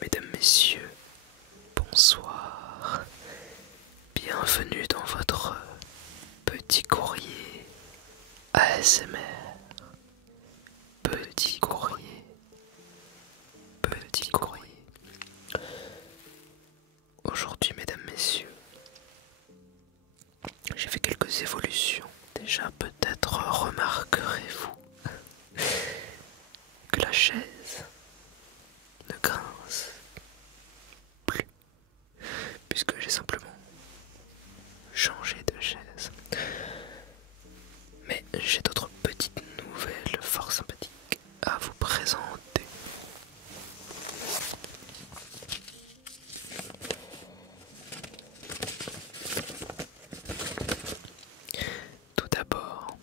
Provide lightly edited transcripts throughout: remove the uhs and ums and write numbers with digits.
Mesdames, Messieurs, bonsoir. Bienvenue dans votre petit courrier ASMR. Petit courrier. Petit courrier. Aujourd'hui, mesdames, messieurs, j'ai fait quelques évolutions. Déjà, peut-être remarquerez-vous que la chaise ne grince plus, puisque j'ai simplement changé de chaise. Mais j'ai d'autres petites nouvelles fort sympathiques à vous présenter. Tout d'abord,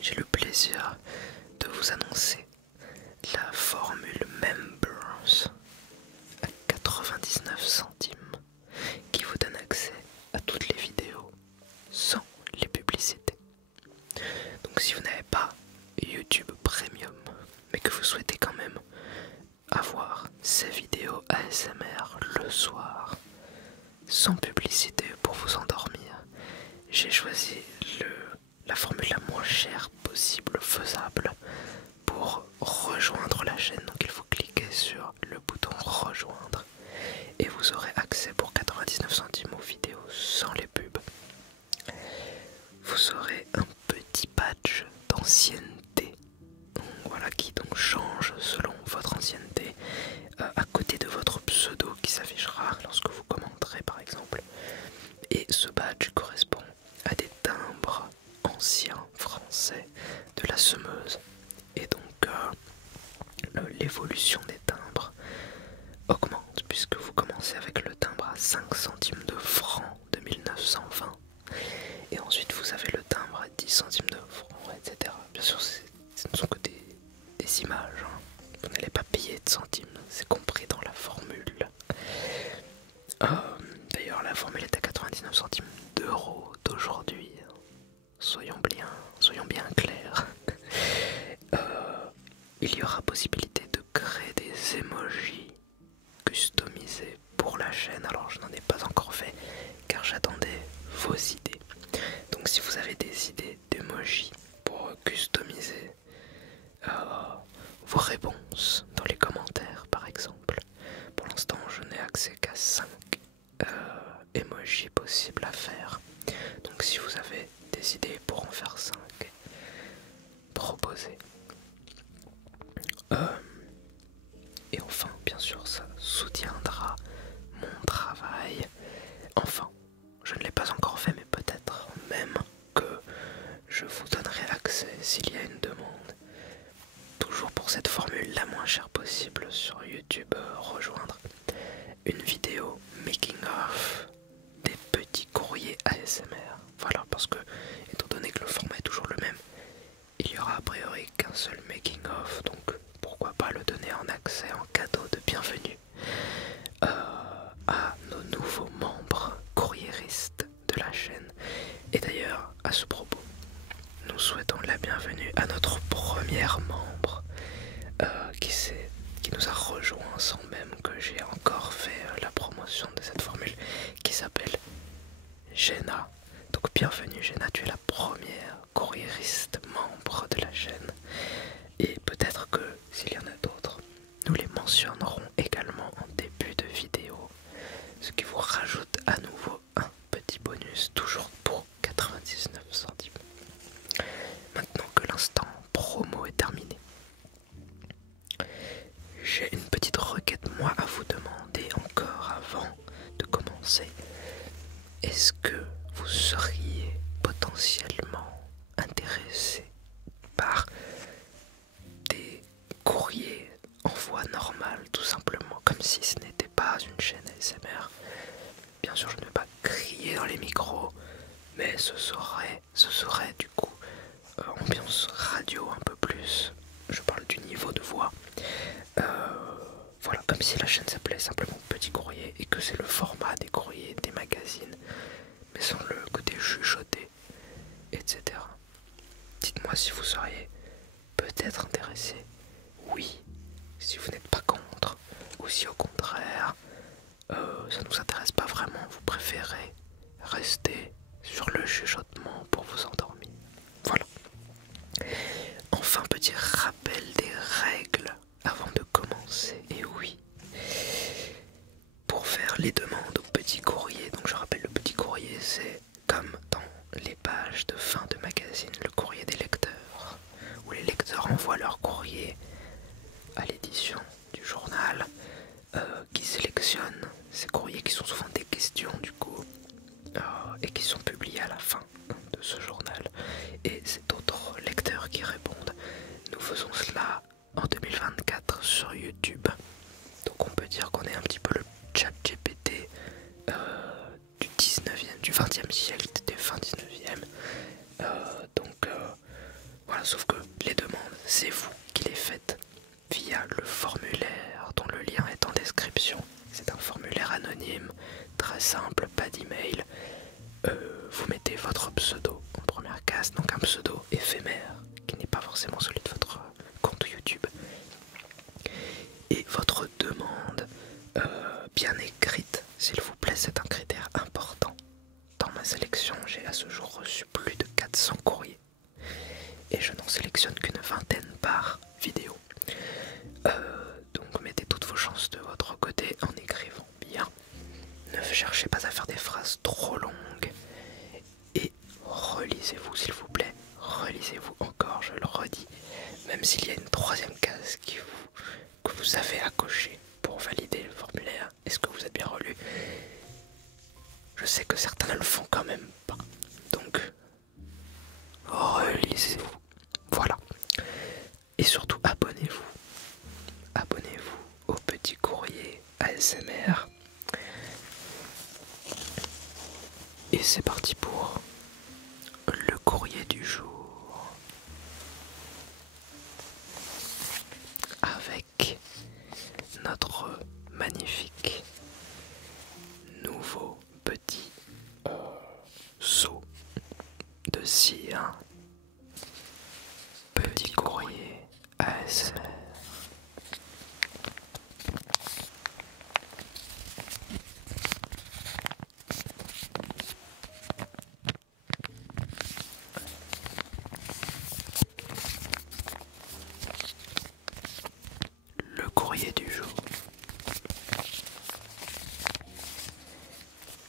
j'ai le plaisir de vous annoncer la formule Members à 99 centimes qui vous donne accès à toutes les vidéos sans les publicités. Donc si vous n'avez pas YouTube Premium mais que vous souhaitez quand même avoir ces vidéos ASMR le soir sans publicité pour vous endormir, j'ai choisi la formule la moins chère possible, faisable, pour rejoindre la chaîne. Donc il faut cliquer sur le bouton rejoindre et vous aurez accès pour 99 centimes aux vidéos sans les pubs. Vous aurez un petit badge d'ancienneté, voilà, qui donc change selon votre ancienneté, à côté de votre pseudo qui s'affichera lorsque vous commenterez par exemple. Et ce badge correspond à des timbres anciens français de la Semeuse. Et donc l'évolution des timbres augmente puisque vous commencez avec le timbre à 5 centimes de francs de 1920 et ensuite vous avez le timbre à 10 centimes de francs, etc. Bien sûr, ce ne sont que des images, hein. Vous n'allez pas payer de centimes, c'est compris dans la formule. D'ailleurs, la formule est à 99 centimes d'euros d'aujourd'hui. Soyons bien clairs. Il y aura possibilité de créer des emojis customisés pour la chaîne. Alors je n'en ai pas encore fait car j'attendais vos idées. Donc si vous avez des idées d'emojis pour customiser vos réponses dans les commentaires par exemple. Pour l'instant je n'ai accès qu'à 5 emojis possibles à faire. Donc si vous avez des idées pour en faire 5, proposez. Et enfin, bien sûr, ça soutiendra mon travail. Enfin, je ne l'ai pas encore fait, mais peut-être même que je vous donnerai accès s'il y a une demande. Toujours pour cette formule la moins chère possible sur YouTube, rejoindre une vidéo making of des petits courriers ASMR. Voilà, parce que, étant donné que le format est toujours le même, il y aura a priori qu'un seul making of, donc pourquoi pas le donner en accès, en cadeau de bienvenue à nos nouveaux membres courriéristes de la chaîne. Et d'ailleurs, à ce propos, nous souhaitons la bienvenue à notre première membre qui nous a rejoint sans même que j'ai encore fait la promotion de cette formule, qui s'appelle Jenna. Donc bienvenue Jenna, tu es la première courriériste membre de la chaîne. Et peut-être que s'il y en a d'autres, nous les mentionnerons également en début de vidéo, ce qui vous rajoute à nouveau un petit bonus, toujours pour 99 centimes. Maintenant que l'instant promo est terminé, j'ai une petite requête moi à vous demander encore avant de commencer. Est-ce que vous seriez potentiellement intéressé par des courriers en voix normale, tout simplement, comme si ce n'était pas une chaîne ASMR? Bien sûr, je ne vais pas crier dans les micros, mais ce serait du coup ambiance radio un peu plus. Je parle du niveau de voix. Voilà, comme si la chaîne s'appelait simplement Petit Courrier et que c'est le format des courriers des magazines, mais sans le côté chuchoté, etc. Dites-moi si vous seriez peut-être intéressé. Oui, si vous n'êtes pas ou si au contraire ça ne vous intéresse pas vraiment, vous préférez rester sur le chuchotement pour vous endormir. Voilà. Enfin, petit rappel des règles avant de commencer. Et oui, pour faire les demandes au petit courrier, donc je rappelle, le petit courrier c'est comme dans les pages de fin de magazine, le courrier des lecteurs, où les lecteurs envoient leur courrier à l'édition du journal, qui sélectionne ces courriers qui sont souvent des questions du coup, et qui sont publiés à la fin de ce journal, et c'est d'autres lecteurs qui répondent. Nous faisons cela en 2024 sur YouTube, donc on peut dire qu'on est un petit peu le chat GPT du 19e, du 20e siècle, des fin 19e. Voilà, sauf que les demandes, c'est vous qui les faites via le formulaire dont le lien est en description. C'est un formulaire anonyme, très simple, pas d'email. Vous mettez votre pseudo en première case, donc un pseudo éphémère qui n'est pas forcément celui de votre compte YouTube. Et votre demande bien écrite, s'il vous plaît, c'est un critère important. Dans ma sélection, j'ai à ce jour reçu plus de 400 courriers. Et je n'en sélectionne qu'une vingtaine par vidéo. Donc mettez toutes vos chances de votre côté en écrivant bien. Ne cherchez pas à faire des phrases trop longues. Et relisez-vous s'il vous plaît. Relisez-vous encore, je le redis. Même s'il y a une troisième case que vous avez à cocher pour valider le formulaire. Est-ce que vous êtes bien relu? Je sais que certains ne le font quand même pas. Donc, relisez-vous. Voilà. Et surtout, abonnez-vous. Abonnez-vous au petit courrier ASMR. Et c'est parti pour le courrier du jour. Avec notre magnifique nouveau petit seau de cire. Petit courrier ASMR. Le courrier du jour.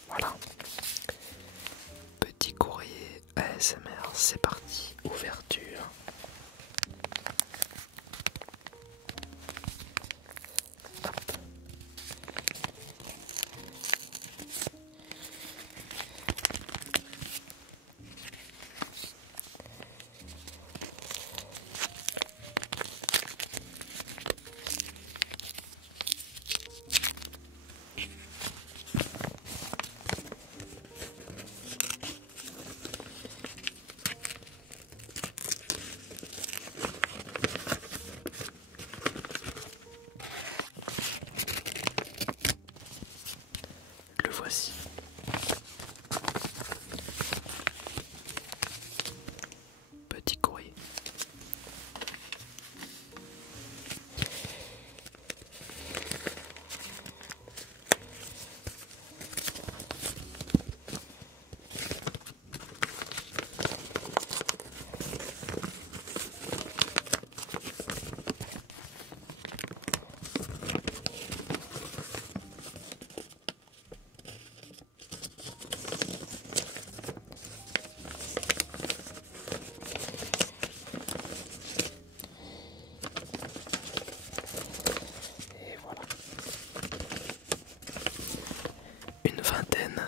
Voilà. Petit courrier ASMR, c'est parti. Ouverture. Hop. Le voici. Petit courrier. Et voilà. Une vingtaine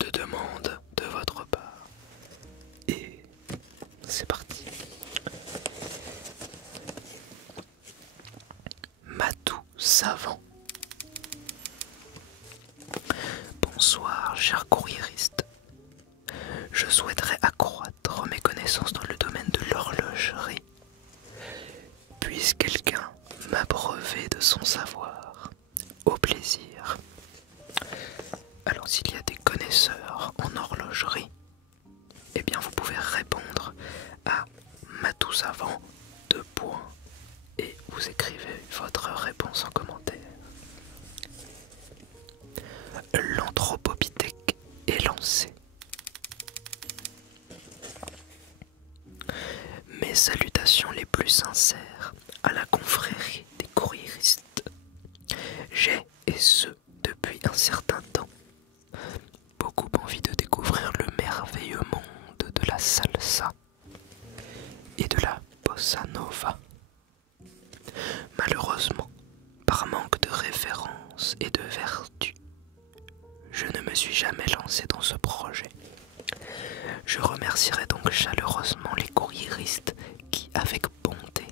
de demandes de votre part. Et c'est parti. Matou savant. Bonsoir, cher courriériste. Je souhaiterais accroître mes connaissances dans le domaine de l'horlogerie. Puis quelqu'un m'abreuver de son savoir. Au plaisir. Alors s'il y a des connaisseurs en horlogerie, eh bien vous pouvez répondre à Matou Savant, 2 points, et vous écrivez votre réponse en commentaire. suis jamais lancé dans ce projet. Je remercierai donc chaleureusement les courriéristes qui, avec bonté,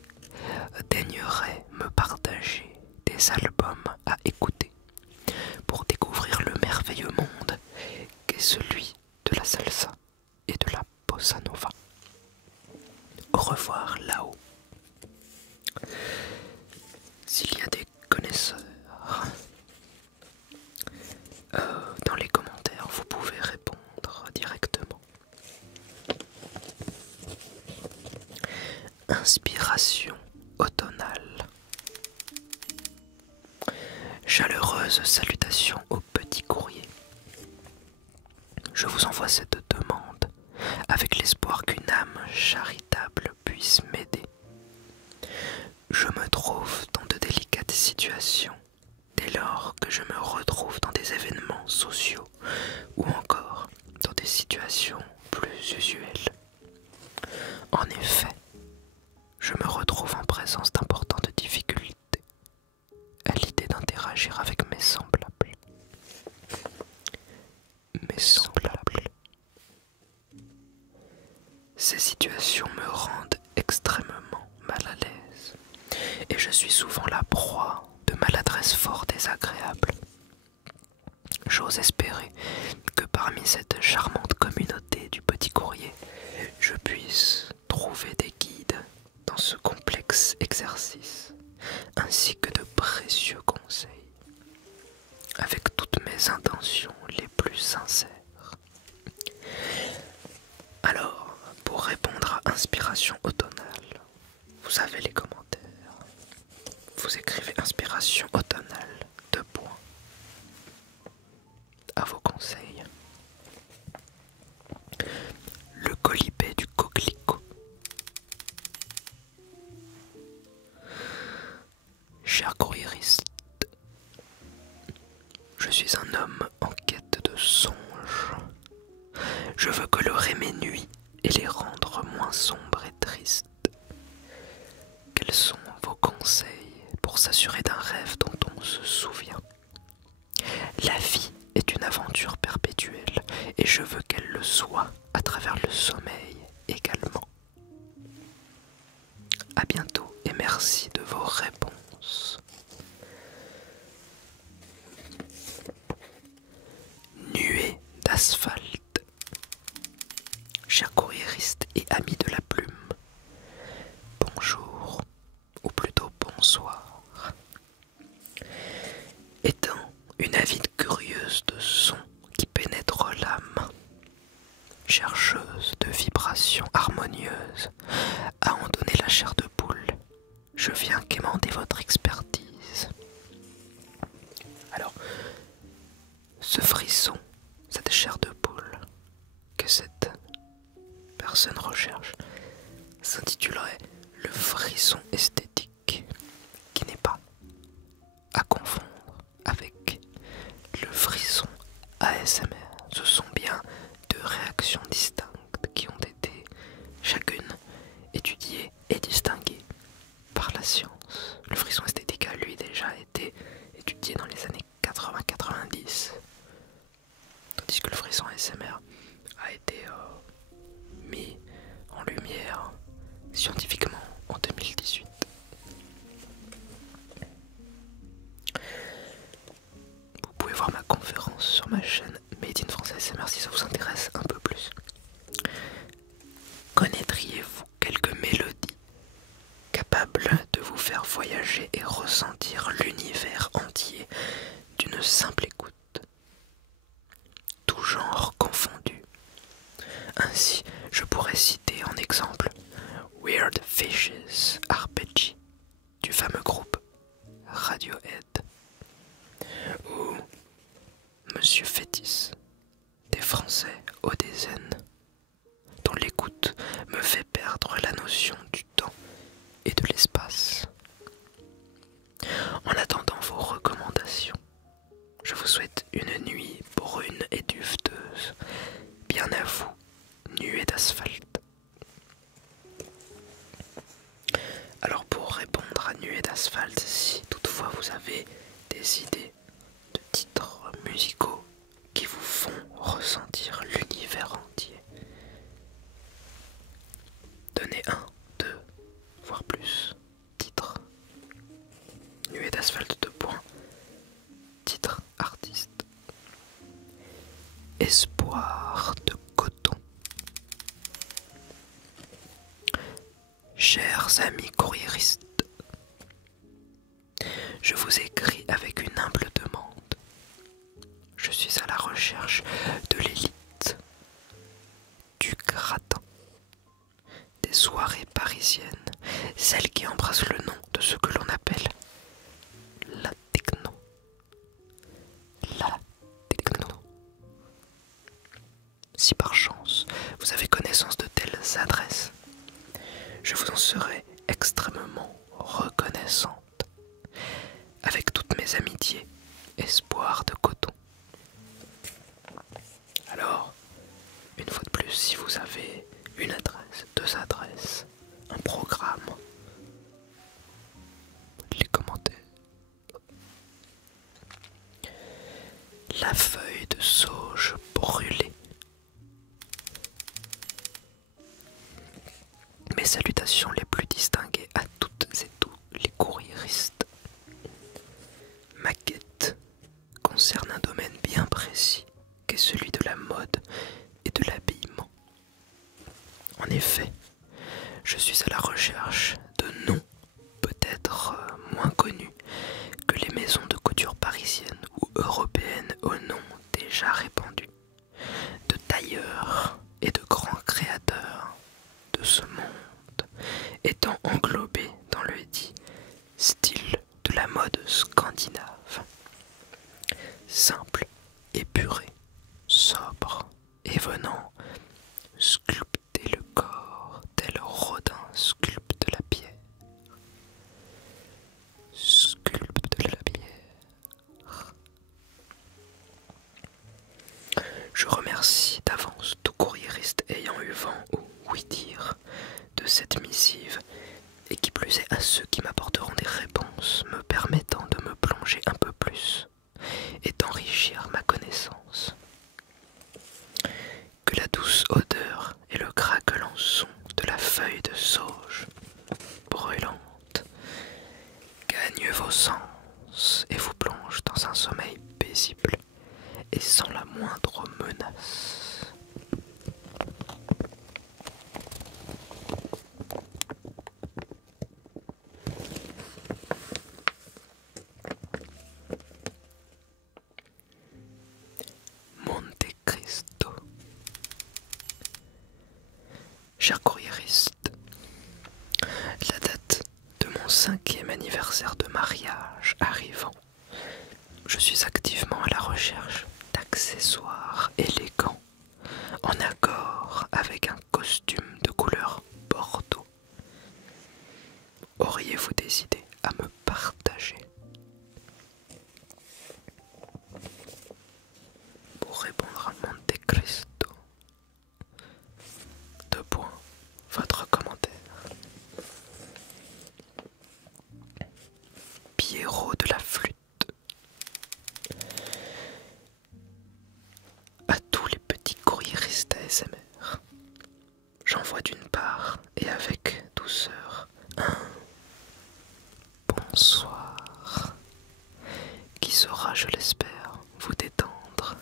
daigneraient me partager des albums à écouter pour découvrir le merveilleux monde qu'est celui de la salsa et de la bossa nova. Au revoir là-haut. S'il y a des connaisseurs, dans les commentaires, vous pouvez répondre directement. Inspiration automnale. Chaleureuse salutation au petit courrier. Je vous envoie cette demande avec l'espoir qu'une âme charitable puisse m'aider. Je me trouve dans de délicates situations dès lors que je me retrouve dans des événements sociaux ou encore dans des situations plus usuelles. En effet, je me retrouve en présence d'importantes difficultés à l'idée d'interagir avec mes semblables. Ces situations me rendent extrêmement mal à l'aise et je suis souvent la proie de maladresses fort désagréables. J'ose espérer que parmi cette charmante communauté du petit courrier, je puisse trouver des guides dans ce complexe exercice, ainsi que de précieux conseils, avec toutes mes intentions les plus sincères. Alors, pour répondre à inspiration automnale, vous avez les commentaires. Vous écrivez inspiration automnale, 2 points. À vos conseils. Le colibé du coquelicot. Cher courriériste, je suis un homme en quête de songes. Je veux colorer mes nuits et les rendre moins sombres et tristes. Quels sont vos conseils pour s'assurer d'un rêve dont on se souvient? La vie est une aventure perpétuelle et je veux qu'elle le soit à travers le sommeil également. À bientôt et merci de vos réponses. Nuée d'asphalte. Cher courriériste et ami de la plume, bonjour, ou plutôt bonsoir. Étant une avide curieuse de sons qui pénètrent l'âme, chercheuse de vibrations harmonieuses à en donner la chair de poule, je viens quémander votre expertise. Alors, ce frisson, cette chair de poule que cette personne recherche, s'intitulerait le frisson esthétique, qui n'est pas à confondre avec le frisson ASMR. Ce sont bien 2 réactions distinctes qui ont été chacune étudiées et distinguées par la science. Le frisson esthétique a lui déjà été étudié dans les années 80-90, tandis que le frisson ASMR a été mis en lumière scientifiquement en 2018. Vous pouvez voir ma conférence sur ma chaîne Made in France ASMR si ça vous intéresse un peu plus. Connaîtriez-vous quelques mélodies capables de vous faire voyager et ressentir l'univers entier d'une simple écoute, tout genre confondu? Ainsi, je pourrais citer en exemple Weird Fishes Arpeggi du fameux groupe Radiohead, ou Monsieur Fétis des Français Odezen, dont l'écoute me fait perdre la notion du temps et de l'espace. En attendant vos recommandations, je vous souhaite une nuit brune et duveteuse, bien à vous, nuée d'asphalte. Alors pour répondre à nuée d'asphalte, si toutefois vous avez des idées de titres musicaux qui vous font d'asphalte de poing. Titre artiste. Espoir de coton. Chers amis courriéristes, je vous écris avec une humble demande. Je suis à la recherche de l'élite, du gratin, des soirées parisiennes, celles qui embrassent le nom de ce que l'on appelle la techno. La techno. Si par chance vous avez connaissance de telles adresses, je vous en serai extrêmement reconnaissante. Avec toutes mes amitiés, espoir de coton. Alors, une fois de plus, si vous avez une adresse, deux adresses, un programme, les commentaires. La feuille de sauge brûlée. Mes salutations les plus distinguées à toutes et tous les courriéristes. Ma quête concerne un domaine bien précis qu'est celui de la mode et de l'habillement. En effet, je suis à la recherche de noms peut-être moins connus que les maisons de couture parisiennes ou européennes au nom déjà répandu, de tailleurs et de grands créateurs de ce monde étant englobés dans le dit style de la mode scandinave. Simple, épuré, sobre et venant sculpter le corps tel Rodin sculpte la pierre. Sculpte la pierre. Je remercie d'avance tout courriériste ayant eu vent ou ouï-dire de cette missive, et qui plus est à ceux qui m'apporteront des réponses me permettant de me plonger un peu plus et d'enrichir ma connaissance. Que la douce odeur et le craquelant son de la feuille de sauge brûlante gagnent vos sens et vous plongent dans un sommeil paisible et sans la moindre menace. Monte Cristo. Chers courriéristes, la date de mon 5e anniversaire de mariage arrivant, je suis activement à la recherche d'accessoires élégants en accord avec un costume de couleur bordeaux. Auriez-vous des idées à me partager? Pour répondre à Monte Cristo, 2 points, votre commentaire. Pierrot de la flûte. À tous les petits courriéristes ASMR, j'envoie d'une part et avec douceur un bonsoir qui saura, je l'espère, vous détendre.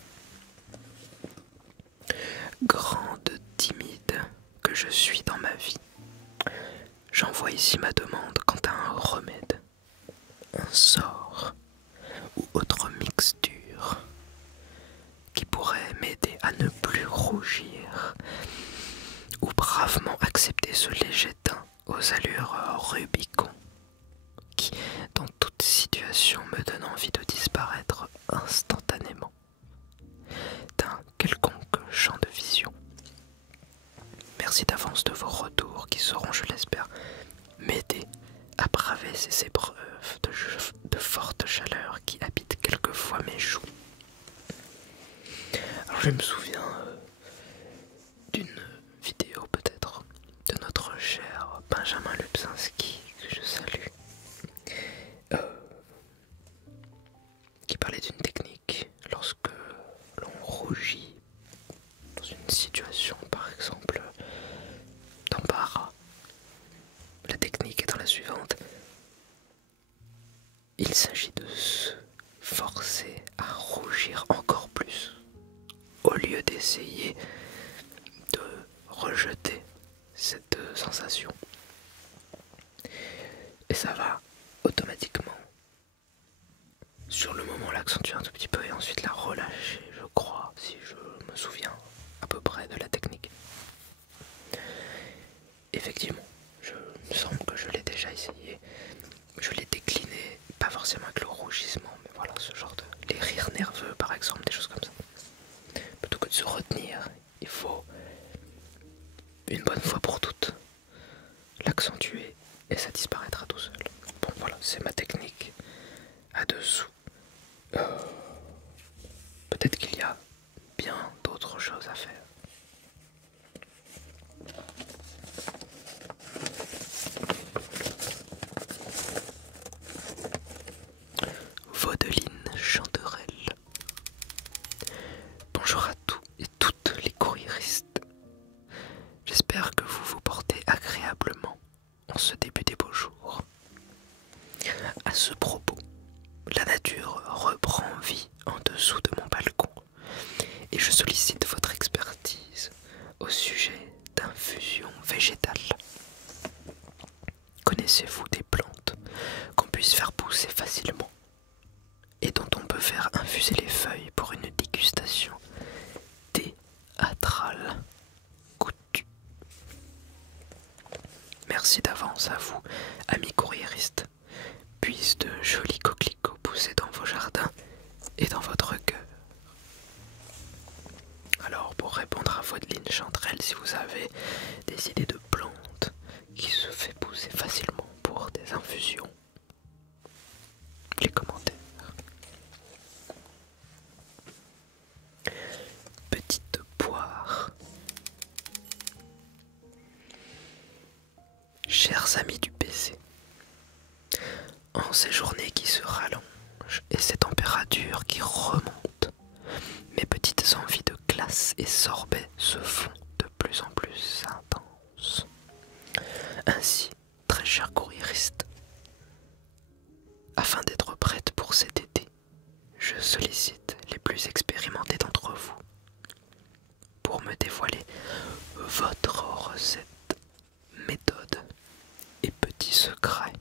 Grande timide que je suis dans ma vie, j'envoie ici ma demande quant à un remède, un sort ou autre mixture qui pourrait m'aider à ne plus rougir ou bravement accepter ce léger teint aux allures Rubicon qui, dans toute situation, me donne envie de disparaître instantanément d'un quelconque champ de vision. Merci d'avance de vos retours qui sauront, je l'espère, m'aider à braver ces épreuves de forte chaleur qui habitent quelquefois mes joues. Alors je me souviens d'une vidéo peut-être de notre cher Benjamin Lubzinski, que je salue, qui parlait d'une technique lorsque l'on rougit dans une situation par exemple d'embarras. La technique étant la suivante: il s'agit de se forcer à rougir encore plus, au lieu d'essayer de rejeter cette sensation. Et ça va automatiquement, sur le moment, l'accentuer un tout petit peu et ensuite la relâcher, je crois, si je me souviens à peu près de la technique. Effectivement, je me semble que je l'ai déjà essayé. Je l'ai décliné, pas forcément avec le rougissement, mais voilà, ce genre de... les rires nerveux par exemple, des choses comme ça. Plutôt que de se retenir, il faut, une bonne fois pour toutes, l'accentuer et ça disparaîtra tout seul. Bon voilà, c'est ma technique à dessous. Peut-être qu'il y a bien d'autres choses à faire. Vaudeline Chanterelle. Bonjour à tous et toutes les courriéristes. J'espère que vous vous portez agréablement en ce début des beaux jours. À ce propos, la nature reprend vie en dessous de mon balcon et je sollicite votre expertise au sujet d'infusions végétales. Connaissez-vous des plantes qu'on puisse faire pousser facilement et dont on peut faire infuser les feuilles pour une dégustation théâtrale goûtue? Merci d'avance à vous, amis courriéristes. Puissent de jolis coquelicots pousser dans vos jardins et dans votre cœur. Alors, pour répondre à Vaudeline Chanterelle, si vous avez des idées de plantes qui se fait pousser facilement pour des infusions, les commentaires. Petite poire. Chers amis du PC, en ces journées qui se rallongent et ces températures qui remontent, mes petites envies de glace et sorbet se font de plus en plus intenses. Ainsi, très chers courriéristes, afin d'être prête pour cet été, je sollicite les plus expérimentés d'entre vous pour me dévoiler votre recette, méthode et petits secrets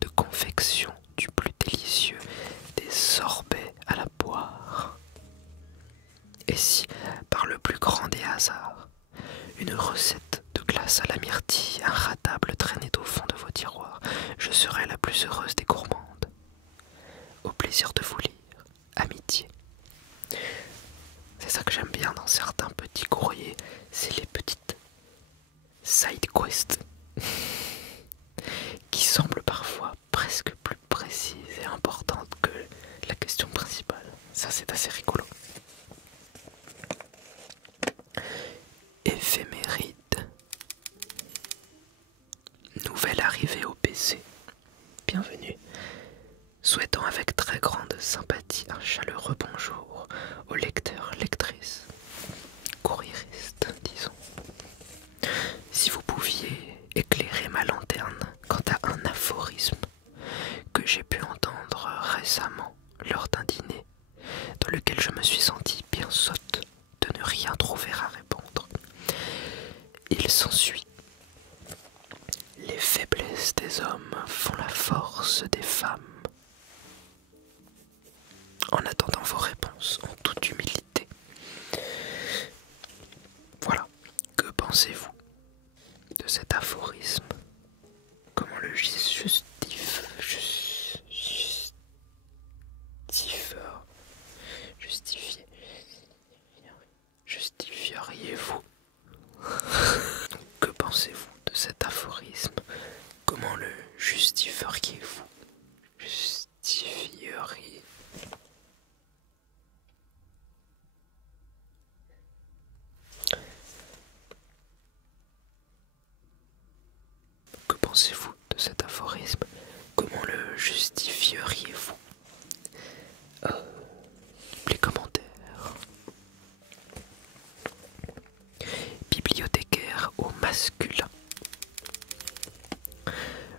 de confection du plus délicieux des sorbets à la poire. Et si, par le plus grand des hasards, une recette de glace à la myrtille inratable traînait au fond de vos tiroirs, je serais la plus heureuse des gourmandes. Au plaisir de vous lire, amitié. C'est ça que j'aime bien dans certains petits courriers, c'est les petites side quests qui semblent parfois presque plus précises et importantes que la question principale. Ça, c'est assez rigolo. Éphéméride. Nouvelle arrivée au PC. Bienvenue. Souhaitant avec très grande sympathie un chaleureux bonjour aux lecteurs, lectrices, courriéristes, disons. Si vous pouviez éclairer ma lanterne quant à un aphorisme que j'ai pu entendre récemment lors d'un dîner, dans lequel je me suis senti bien sotte de ne rien trouver à répondre. Il s'ensuit: les faiblesses des hommes font la force des femmes. En attendant vos réponses en toute humilité, voilà, que pensez-vous de cet aphorisme? Comment le justifieriez-vous? Que pensez-vous de cet aphorisme? Comment le justifieriez-vous? Justifieriez. Que pensez-vous de cet aphorisme? Comment le justifieriez-vous? Les commentaires. Bibliothécaire au masculin.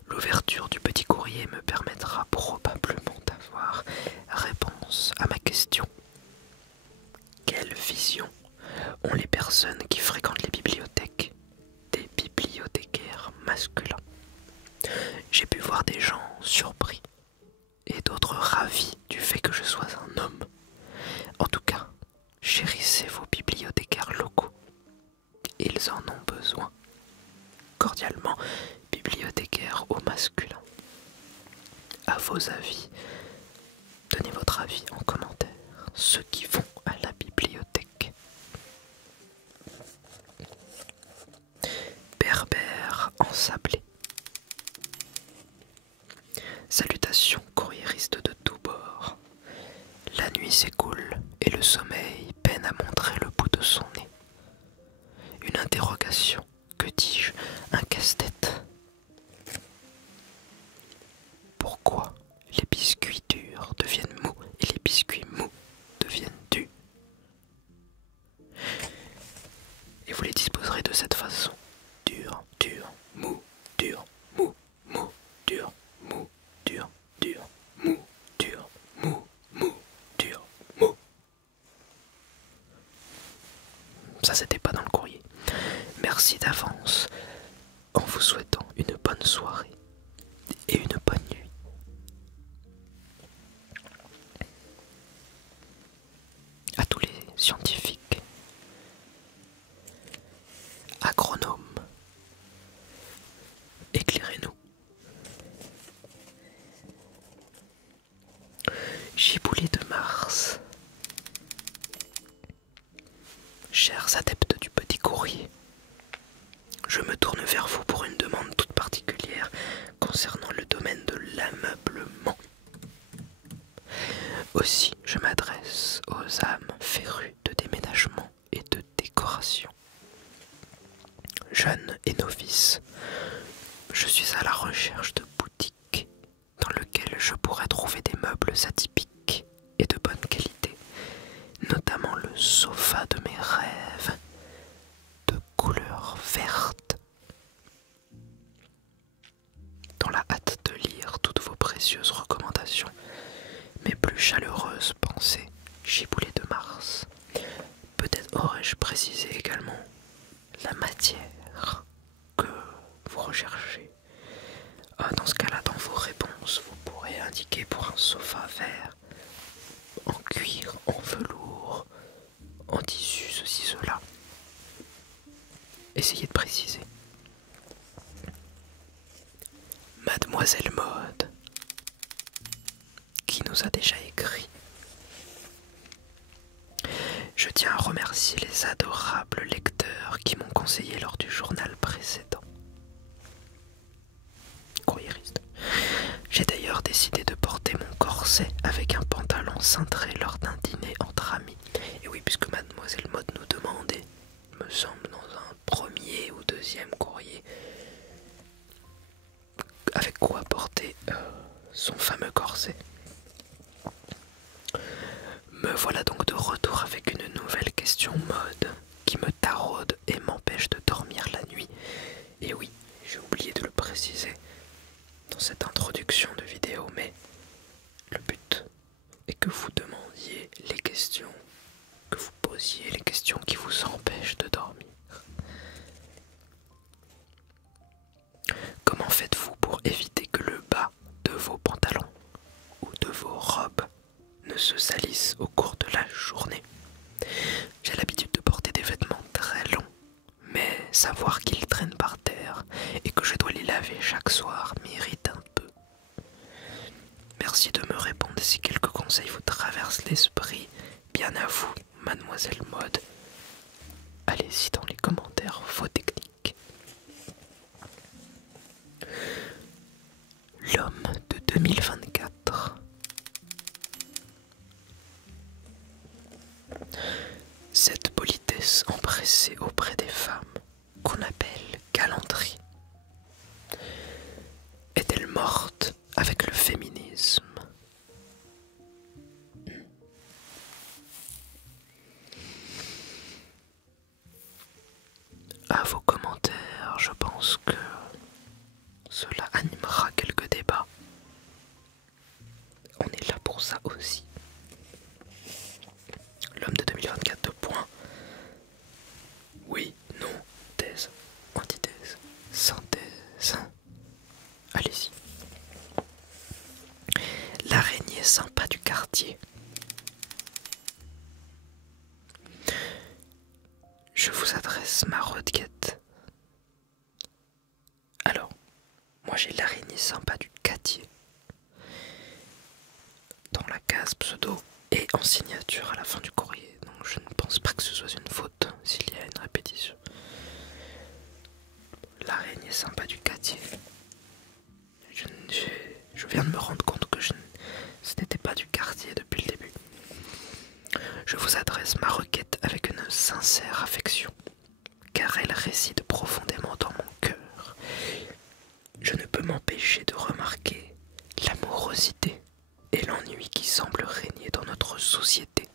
L'ouverture du petit courrier me permettra probablement d'avoir première réponse à ma question. Quelle vision ont les personnes qui fréquentent les bibliothèques des bibliothécaires masculins? J'ai pu voir des gens surpris et d'autres ravis du fait que je sois un homme. En tout cas, chérissez vos bibliothécaires locaux. Ils en ont besoin. Cordialement, bibliothécaire au masculin. À vos avis, donnez votre avis en commentaire. Ceux qui vont à la bibliothèque. Berbère ensablé. Salutations courriéristes de tous bords. La nuit s'écoule et le sommeil peine à montrer le bout de son nez. Une interrogation, que dis-je, un casse-tête. Pourquoi les biscuits durs deviennent mous et les biscuits mous deviennent durs? Et vous les disposerez de cette façon. Dur, dur, mou, dur, mou, mou, dur, mou, dur, dur, mou, dur, mou, mou, dur, mou. Ça, c'était pas dans le courrier. Merci d'avance en vous souhaitant une bonne soirée et une bonne nuit. À tous les scientifiques, agronomes, éclairez-nous. Giboulées de Mars, chers adeptes du petit courrier, je me tourne vers vous pour une demande toute particulière concernant le domaine de l'ameublement. Aussi, je m'adresse aux âmes férues de déménagement et de décoration. Jeune et novice, je suis à la recherche de boutiques dans lesquelles je pourrais trouver des meubles atypiques et de bonne qualité, notamment le sofa de mes rêves, de couleur verte. Dans la hâte de lire toutes vos précieuses recommandations, mes plus chaleureuses pensées, giboulées de Mars. Peut-être aurais-je précisé également la matière que vous recherchez. Dans ce cas-là, dans vos réponses, vous pourrez indiquer pour un sofa vert, en cuir, en velours, en tissu, ceci, cela. Essayez de préciser. Mademoiselle Mode, qui nous a déjà écrit. Je tiens à remercier les adorables lecteurs qui m'ont conseillé lors du journal précédent. Courriériste. J'ai d'ailleurs décidé de porter mon corset avec un pantalon cintré lors d'un dîner entre amis. Et oui, puisque Mademoiselle Mode nous demandait, me semble dans un premier ou deuxième courrier, avec quoi porter son fameux corset. Me voilà donc de retour avec une nouvelle question mode qui me taraude et m'empêche de dormir la nuit. Et oui, j'ai oublié de le préciser dans cette introduction de vidéo, mais le but est que vous demandiez les questions, que vous posiez les questions qui vous empêchent de dormir. Comment faites-vous pour éviter que le bas de vos pantalons ou de vos robes ne se salissent au cours de la journée? J'ai l'habitude de porter des vêtements très longs, mais savoir qu'ils traînent par terre et que je dois les laver chaque soir m'irrite un peu. Merci de me répondre si quelques conseils vous traversent l'esprit. Bien à vous, Mademoiselle Mode. Allez-y dans les commentaires vos techniques. L'homme de 2024. Cette politesse empressée auprès des femmes, qu'on appelle galanterie, est-elle morte avec le féminisme? À vos commentaires, je pense que cela animera quelques débats. On est là pour pour ça aussi. L'homme de 2024, 2 points. Oui, non, thèse, antithèse, synthèse. Allez-y. L'araignée sympa du quartier. Je vous adresse ma requête. Alors, moi j'ai l'araignée sympa du quartier. Dans la case pseudo et en signature à la fin du courrier. Donc je ne pense pas que ce soit une faute s'il y a une répétition. L'araignée sympa du quartier. Je viens de me rendre compte que ce n'était pas du quartier depuis le début. Je vous adresse ma requête avec une sincère affection, car elle réside profondément dans mon cœur. Je ne peux m'empêcher de remarquer l'amorosité et l'ennui qui semblent régner dans notre société.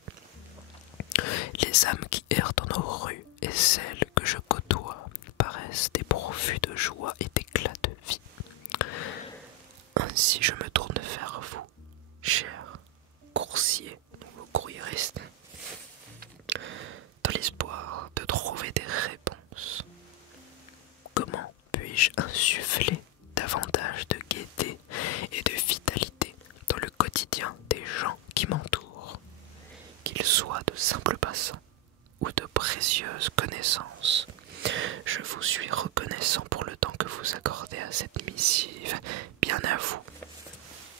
Les âmes qui errent dans nos rues et celles que je côtoie paraissent dépourvues de joie et d'éclat de vie. Ainsi je me tourne vers vous, cher coursier ou courriériste, dans l'espoir de trouver des réponses. Comment puis-je insuffler davantage de gaieté et de vitalité dans le quotidien des gens qui m'entourent, qu'ils soient de simples passants ou de précieuses connaissances? Je vous suis reconnaissant pour le temps que vous accordez à cette missive. Bien à vous,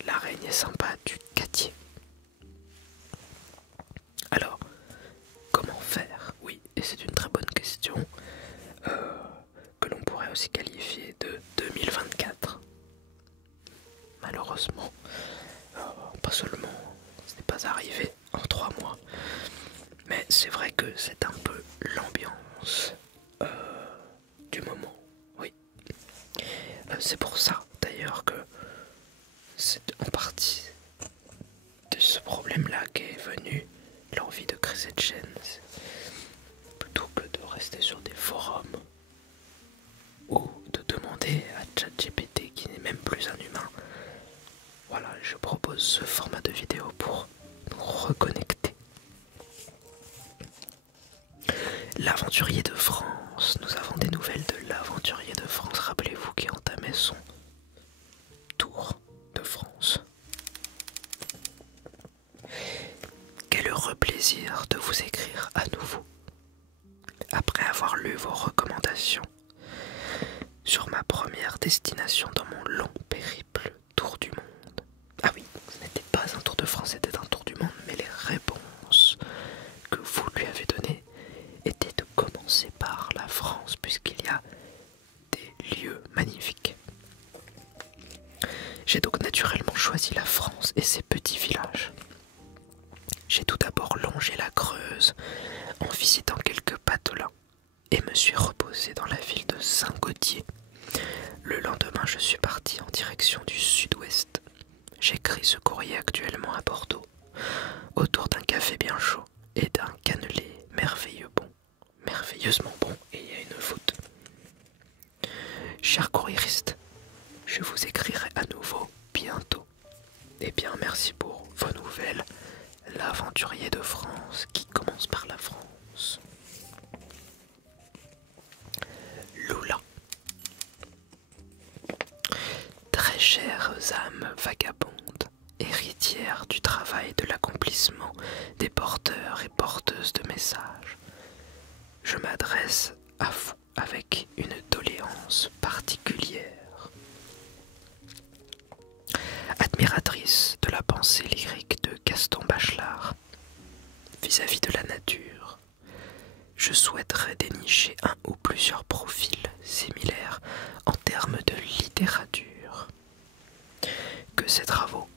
l'araignée sympa du quartier. Alors, comment faire? Oui, et c'est une très bonne question, que l'on pourrait aussi qualifier de 2024. Malheureusement, pas seulement, ce n'est pas arrivé en 3 mois, mais c'est vrai que c'est un peu l'ambiance du moment, oui. C'est pour ça d'ailleurs que c'est en partie de ce problème-là qu'est venue l'envie de créer cette chaîne. Plutôt que de rester sur des forums ou de demander à ChatGPT, qui n'est même plus un humain. Voilà, je propose ce format de vidéo pour nous reconnecter. L'aventurier de France, nous avons des nouvelles de l'aventurier de France, rappelez-vous, qui entamait son tour de France. Quel heureux plaisir de vous écrire à nouveau, après avoir lu vos recommandations sur ma première destination dans mon long périple tour du monde. Ah oui, ce n'était pas un tour de France, c'était un tour du monde, mais les réponses que vous lui avez données étaient de commencer par la France, puisqu'il y a des lieux magnifiques. J'ai donc naturellement choisi la France et ses petits villages. J'ai tout d'abord longé la Creuse en visitant quelques patelins et me suis reposé dans la ville de Saint-Gaudentier. Le lendemain, je suis parti en direction du sud-ouest. J'écris ce courrier actuellement à Bordeaux, autour d'un café bien chaud et d'un cannelé merveilleusement bon, et il y a une faute. Cher courriériste, je vous écrirai à nouveau bientôt. Eh bien, merci pour vos nouvelles. L'aventurier de France qui commence par la France. Lula. Très chères âmes vagabondes, héritières du travail de l'accomplissement des porteurs et porteuses de messages, je m'adresse à vous avec une doléance particulière. Admiratrice de la pensée lyrique de Gaston Bachelard vis-à-vis de la nature, je souhaiterais dénicher un ou plusieurs profils similaires en termes de littérature. Que ces travaux,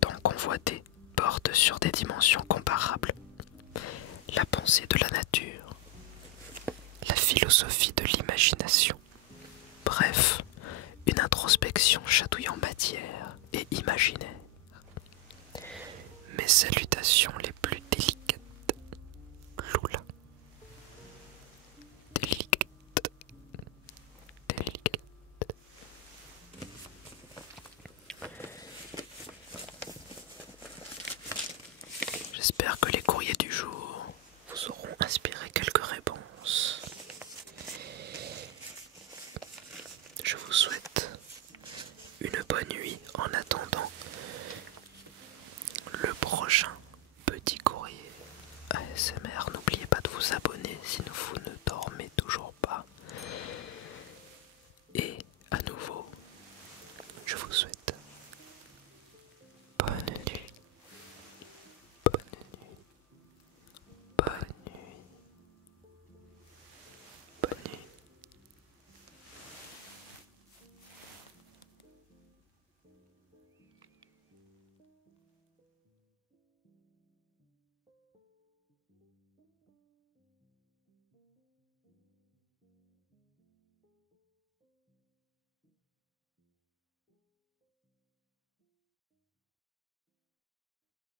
tant convoités, portent sur des dimensions comparables. La pensée de la nature, la philosophie de l'imagination. Bref, une introspection chatouillant matière et imaginaire. Mes salutations les plus délicates. Lula. Délicate. Délicate. J'espère que les courriers du jour vous auront inspiré quelques réponses. Je vous souhaite une bonne nuit en attendant le prochain